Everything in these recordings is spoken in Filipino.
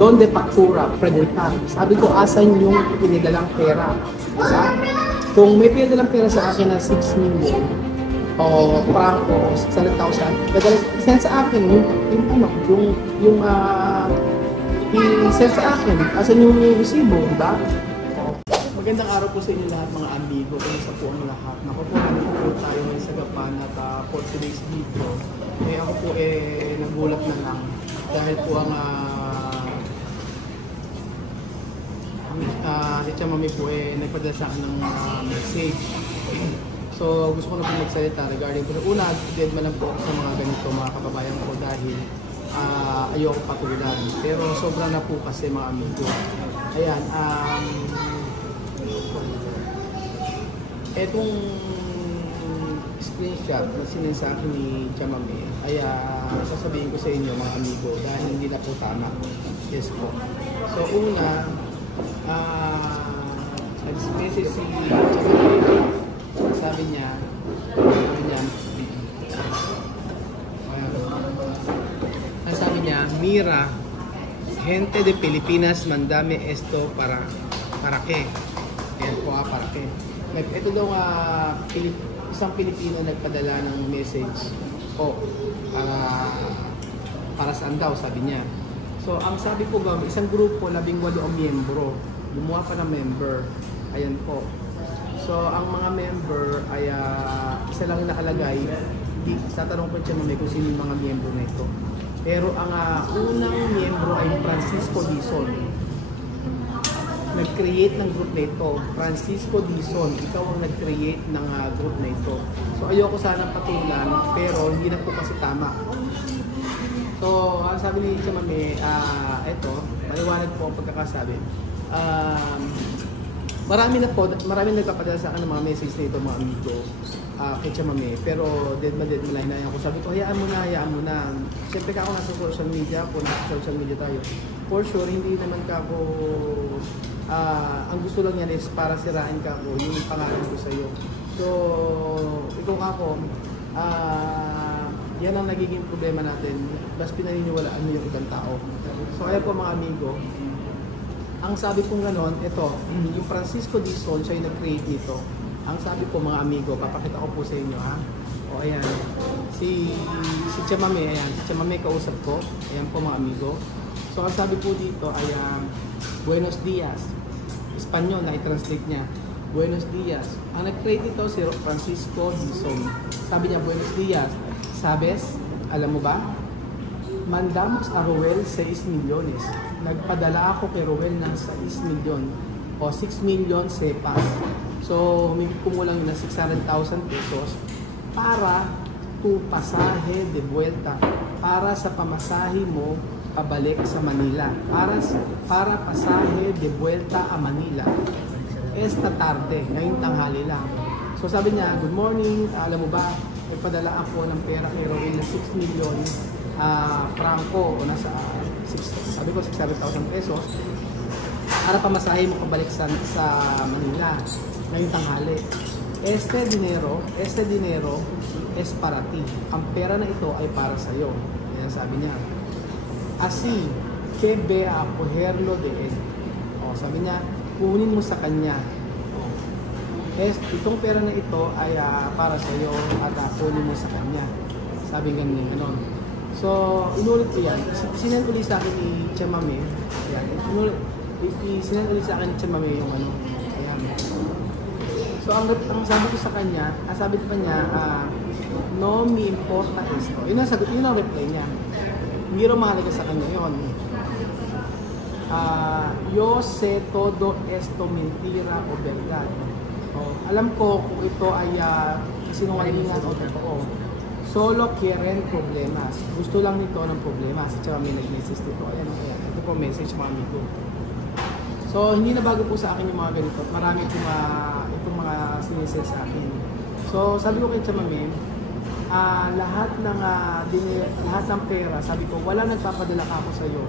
donde factura, predentar. Sabi ko, asan yung pinidalang pera? Diba? Kung may pinidalang pera sa akin na 6 million, o prangko, 600,000, i-send sa akin i-send sa akin, asan yung resibo, diba? Magandang araw po sa inyo lahat mga amigo, kumusta po ang lahat. Naku po, nandito po tayo ngayon sa Gapan at for today's video, ako po nagulat na lang dahil po ang si Chamami po nagpadala sa akin ng message. So gusto ko na po magsalita regarding po. Una, dead man lang po ako sa mga ganito mga kababayan ko dahil ayoko patulan. Pero sobra na po kasi mga amigo. Ayan, etong screenshot na sinend sa akin ni Chamami ay sasabihin ko sa inyo mga amigo dahil hindi na po tama. Yes po. So una, nag-message si Chamami. Sabi niya, Mira, gente de Pilipinas, mandame esto para qué? Ayan po para qué? Ito daw isang Pilipino nagpadala ng message po para saan daw, sabi niya. So, ang sabi ko ba, isang grupo, 18 ang miyembro. Gumawa pa ng member. Ayan po. So, ang mga member ay isa lang nakalagay. Tatanong ko siya kung sino yung mga miyembro na ito. Pero ang unang miyembro ay Francisco Dizon. Nag-create ng group na ito. Francisco Dizon, ikaw ang nag-create ng group na ito. So, ayoko sanang patulan, pero hindi na po kasi tama. So, ang sabi ni Chamami, ito, maliwanag po ang pagkakasabi. Marami nagpapadala sa akin ng mga message na ito mga amigo kay Chamami, pero dead man hinayaan ko. Sabi ko, hayaan mo na. Siyempre ako nasa social media tayo. For sure, hindi naman ka ako, ang gusto lang yan is para sirain ka ako, yung pangalan ko sa iyo. So, ikaw ako, yan ang nagiging problema natin. Bas pinaniniwalaan mo yung ibang tao. So, ayan po mga amigo. Ang sabi kong ganon, ito, yung Francisco Dizon, siya yung nag-create nito. Ang sabi ko mga amigo, papakita ko po sa inyo ha. O ayan, si Chamami, ayan, si Chamami kausap ko. Ayan po mga amigo. So ang sabi po dito ay Buenos Dias. Espanyol na i-translate niya. Buenos Dias. Ang nag-create nito si Francisco Dizon. Sabi niya, Buenos Dias. Sabes, alam mo ba? Mandamos a Ruel 6 milyones. Nagpadala ako kay Ruel ng 6 milyon o 6 milyon sepas. So, may kumulang na 600,000 pesos para to pasahe de vuelta. Para sa pamasahe mo pabalik sa Manila. Para pasahe de vuelta a Manila. Esta tarde, ngayong tanghali lang. So, sabi niya, good morning. Alam mo ba, nagpadala ako ng pera kay Ruel na 6 milyon prangko o nasa sabi ko 600,000 pesos para pamasahe mo pabalik sa Manila ngayong tanghali. Este dinero es para ti. Ang pera na ito ay para sa iyo. Yan sabi niya. Así que ve a cogerlo de él. O, sabi niya, kunin mo sa kanya. Itong pera na ito ay para sa iyo at kunin mo sa kanya. Sabi ganyan ganon. So, inulit ko yan. Sinend ulit sa akin ni Chamami. Ayan. Sinend ulit sa akin ni Chamami yung ano. Ayan. So, ang sabi ko sa kanya, sabi ko niya, no me importa esto. Yun ang reply niya. Hindi rin mahalaga sa kanya yun. Yo sé todo esto mentira o verdad. Alam ko kung ito ay sinungalingan o totoo. Solo quieren problemas. Gusto lang nito ng problema. Si Chamami nag-message dito. Ayan, ito po message mga amigo. So, hindi na bago po sa akin yung mga ganito. Marami itong mga sinisend sa akin. So, sabi ko kay Chamami, lahat ng pera, sabi ko, wala nagpapadala ka ako sa iyo.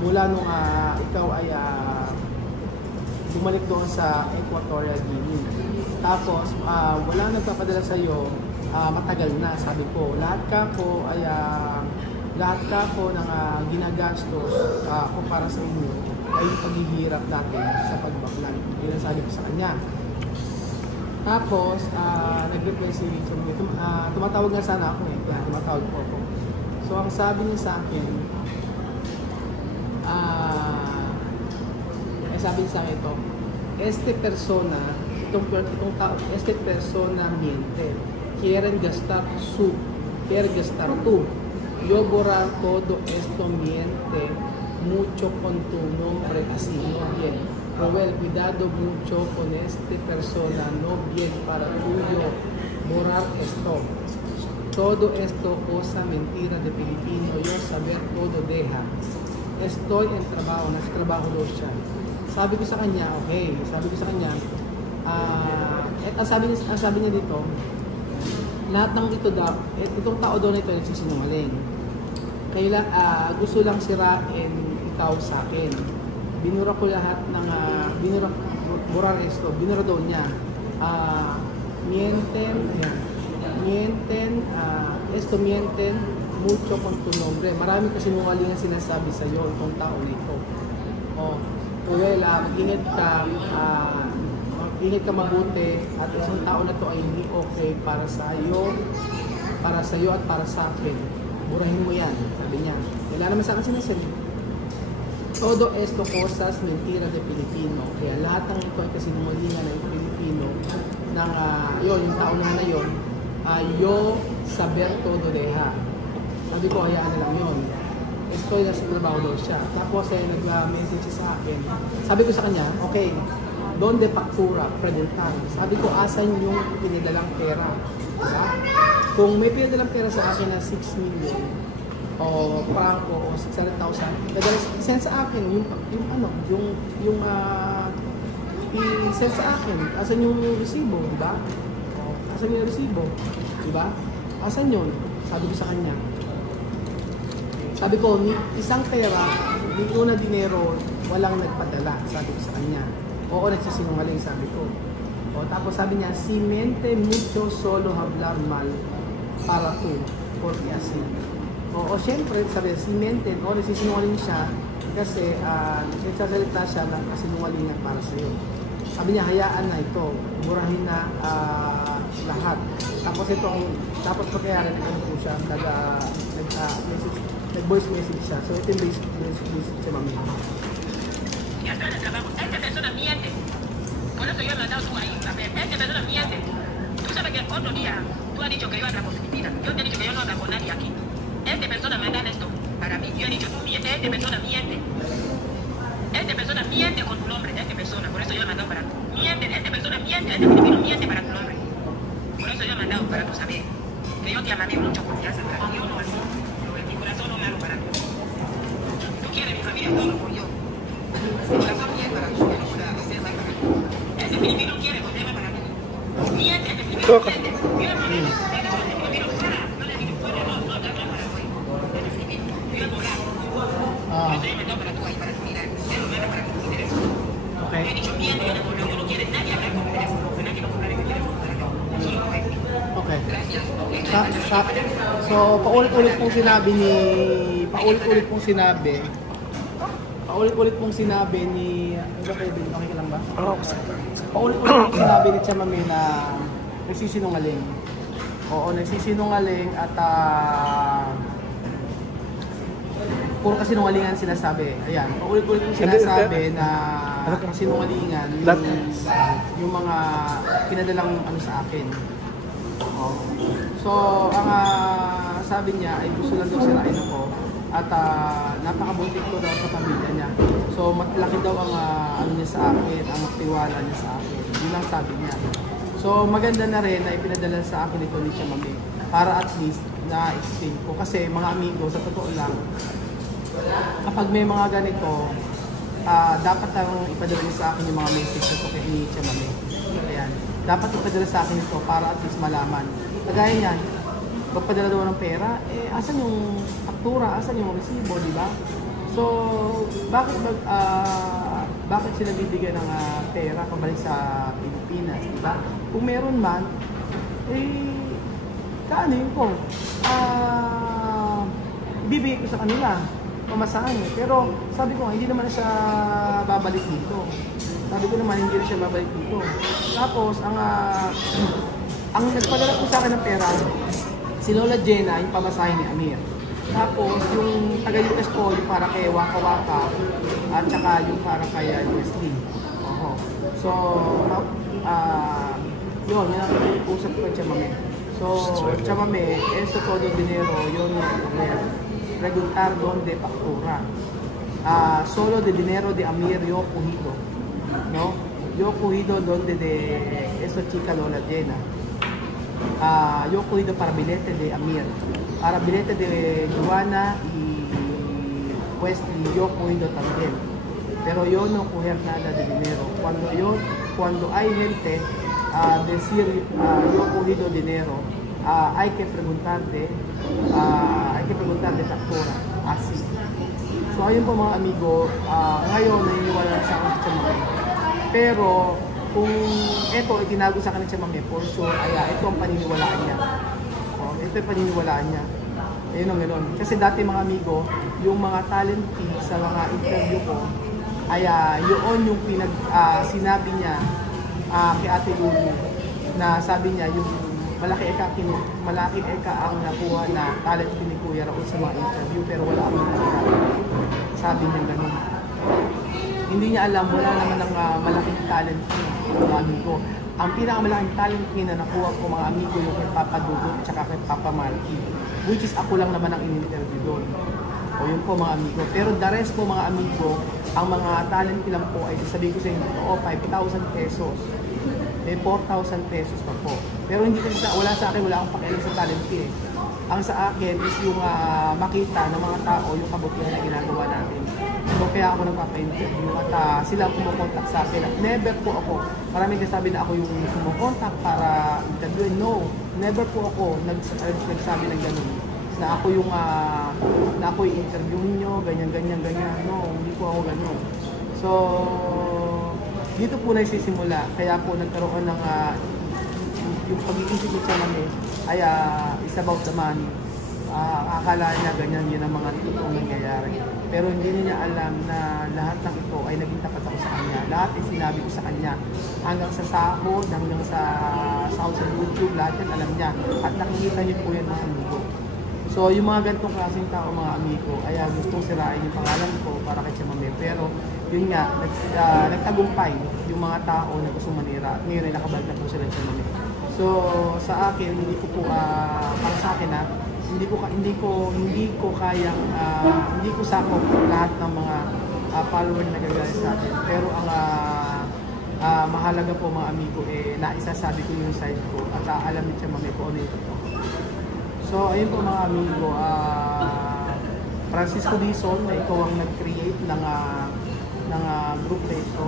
Mula nung ikaw ay bumalik doon sa Equatorial Guinea. Tapos, wala nagpapadala sa iyo matagal na. Sabi ko, lahat ka po ay lahat ka po ng ginagastos ko para sa inyo ay yung paghihirap natin sa pagbaklan. Yun ang sabi ko sa kanya. Tapos, nag-reply si Richard. Tumatawag nga sana ako eh. Kaya tumatawag po ako. So, ang sabi niya sa akin, sabi niya sa akin ito, este persona miente. Quieren gastar tú. Yo borrar todo esto miente mucho con tu nombre, así no bien. Roel, cuidado mucho con este persona, no bien para tuyo borrar esto. Todo esto cosa mentira de Pilipino, yo saber todo deja. Estoy en trabajo, nasa trabaho daw siya. Sabi ko sa kanya, okay, sabi ko sa kanya, ang sabi niya dito, lahat ng ito daw, itong tao daw na ito nagsisinungaling. Kaya gusto lang sirain ikaw sa akin. Binura ko lahat ng, binura daw niya. Esto mienten mucho con tu nombre. Marami kasi sinungalingan sinasabi sa iyo itong tao na ito. Well, ingat ka mabuti at isang tao na to ay hindi okay para sa iyo at para sa akin. Burahin mo yan, sabi niya. Wala naman sa akin sinasabi. Todo esto cosas mentira de Pilipino. Kaya lahat ng ito ay kasinungalingan ng Pilipino ng yung tao na yun, yo saber todo deha. Sabi ko, hayaan na lang yun. Estoy na sa trabaho daw siya. Tapos nag-message sa akin. Sabi ko sa kanya, okay, donde factura, predentar. Sabi ko, asan yung pinidalang pera? Diba? Kung may pinidalang pera sa akin na 6 million o franco o 600,000, i-send sa akin i-send sa akin. Asan yung resibo, diba? Asan yung resibo? Diba? Asan yun? Sabi ko sa kanya. Sabi ko, isang pera, di una dinero, walang nagpadala, sabi ko sa kanya. Oo, nagsisinungaling, sabi ko. Tapos sabi niya, si miente mucho solo hablar mal para tú, porque así. Syempre, sabi, si miente, nagsisinungaling siya kasi nagsasalita siya ng kasinungalingan para sa iyo. Sabi niya, hayaan na ito, burahin na lahat. Tapos pagkayari, nag-ano siya, nag-voice message siya. So, ito yung voice message siya, mami. Esta persona miente. Por eso yo he mandado tú ahí. Esta persona miente. Tú sabes que otro día tú has dicho que yo hablo con Filipinas. Yo te he dicho que yo no hablo con nadie aquí. Esta persona manda esto para mí. Yo he dicho, tú mientes, esta persona miente. Esta persona miente con tu nombre. Esta persona, por eso yo he mandado para tú. Miente, esta persona miente, este filipino miente para tu nombre. Por eso yo he mandado para tú saber que yo te amaré mucho confianza para ti. Yo no así. Mi corazón no me hago para tú. Tú quieres mi familia solo por yo. Mi corazón quiere para tú, yo no puedo hacer más para tú. Este filipino quiere ponerme para mí. Miente, este filipino miente. Mira, este filipino para. No le digo, no te hablo para hoy. Este filipino, yo he borrado. Yo te he mandado para tú ahí, para tu mirar. Yo lo mando para que tu teléfono. Okay. He dicho miente, yo no borro. Yo no quiero nadie hablar con mi teléfono. Nadie va a borrar mi teléfono para yo. Solo con él. Okay. Gracias. So, paulit-ulit pong sinabi ni okay ka lang ba? Paulit-ulit pong sinabi ni Chamame na nagsisinungaling. Oo, nagsisinungaling at puro kasinungalingan sinasabi. Ayan, paulit-ulit pong sinasabi na kasinungalingan yung mga pinadalang sa akin. So, ang sabi niya ay gusto lang daw sirain ako at napakabuntik ko daw sa pamilya niya. So, malaki daw ang niya sa akin, ang tiwala niya sa akin. Yun lang sabi niya. So, maganda na rin na ipinadala sa akin ito ni Chamame para at least na-explain ko. Kasi mga amigo, sa totoo lang, kapag may mga ganito, dapat lang ipadala niya sa akin yung mga message na ito kay Chamame. Ayan. Dapat ipadala sa akin ito para at least malaman. Kagaya niyan, magpadala daw ng pera, asan yung faktura, asan yung resibo, di ba? So, bakit sila bibigyan ng pera pabalik sa Pilipinas, di ba? Kung meron man, kaano yun po? ibibigay ko sa kanila, pamasahe. Pero sabi ko, hindi naman siya babalik dito. Sabi ko naman, hindi na siya babalik dito. Tapos, ang nagpadala po sa akin ng pera, si Lola Jenna, yung pamasahe ni Amir. Tapos, yung taga-US po, yung para kay Waka Waka, at saka yung para kay Wesley. So, yun ang usap ko sa Chamame. So, Chamame, eso todo dinero, yun regular donde factura. Solo de dinero de Amir yo cogido, ¿no? Yo cogido donde de esa chica Lola Jenna. Yo cogido para billete de Amir, para billete de Joana y Wesley, yo cogido también. Pero yo no coger nada de dinero. Cuando hay gente decir yo cogido dinero, hay que preguntarte factura, así. So ayun po mga amigo, ngayon naniniwala sa akin sa Chamame. Pero kung ito itinago sa akin sa Chamame, for sure, ito ang paniniwalaan niya. Ito ang paniniwalaan niya. Ayun ang gano'n. Kasi dati mga amigo, yung mga talent fee sa mga interview ko, yun yung sinabi niya kay Ate Lulu, na sabi niya yung malaki eka ang nakuha na talent fee ni Kuya Raul sa mga interview, pero wala akong nagkakaroon. Sabi niya ganun. Hindi niya alam, wala naman ng malaking talent fee mga amigo. Ang pinakamalaking talent fee na nakuha ko mga amigo yung kay Papa Dudut at kay Papa Marky, which is ako lang naman ang in-interview doon. O yun po mga amigo. Pero the rest po mga amigo, ang mga talent fee lang po ay sasabihin ko sa inyo, 5,000 pesos. May 4,000 pesos pa po. Pero hindi kasi wala sa akin, wala akong pakialam sa talent fee. Ang sa akin is yung makita ng mga tao, yung kabutihan na ginagawa natin. So kaya ako nagpapa-interview at sila ang kumukontak sa akin. At never po ako, maraming kasabi na ako yung kumukontak para interviewin. No, never po ako nagsabi ng gano'n. Na ako yung interviewin nyo, ganyan. No, hindi po ako gano'n. So, dito po na isisimula. Kaya po nagkaroon ng yung pag-iisip ko sa Chamame ay is about the money. Akala niya ganyan yun ang mga totoong nangyayari. Pero hindi niya alam na lahat ng ito ay naging tapat ako sa kanya. Lahat ay sinabi ko sa kanya. Hanggang sa sahod, hanggang sa sahod sa YouTube, lahat yan alam niya. At nakikita niyo po yan mga amigo. So yung mga ganitong klaseng tao mga amigo, ay gustong sirain yung pangalan ko para kay Chamame. Pero yun nga, nagtagumpay yung mga tao na gusto manira. At ngayon ay nakabalik na po sila sa Chamame. So sa akin, hindi ko po, para sa akin hindi ko sakop lahat ng mga followers na gagawin sa atin. Pero ang mahalaga po mga amigo, naisasabi ko yung side ko at alam ni Chamame ko ano ito. So ayun po mga amigo, Francisco Dizon, na ikaw ang nag-create ng group na ito.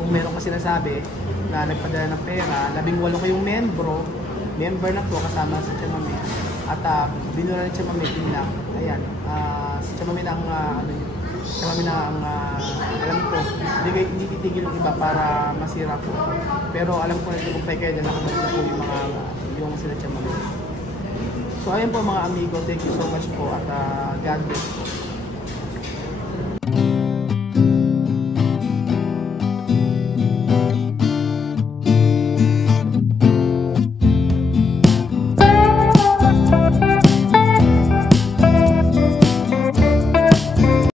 Kung meron ka sinasabi na nagpadala ng pera, 18 kayong member na po kasama sa Chamame. At binura ng Chamame din lang. Ayan, si Chamame na alam ko, hindi titigil yung iba para masira po. Pero alam ko na tagumpay kayo dahil nakabalik na po yung sila Chamame. So ayun po mga amigo, thank you so much po at God bless po.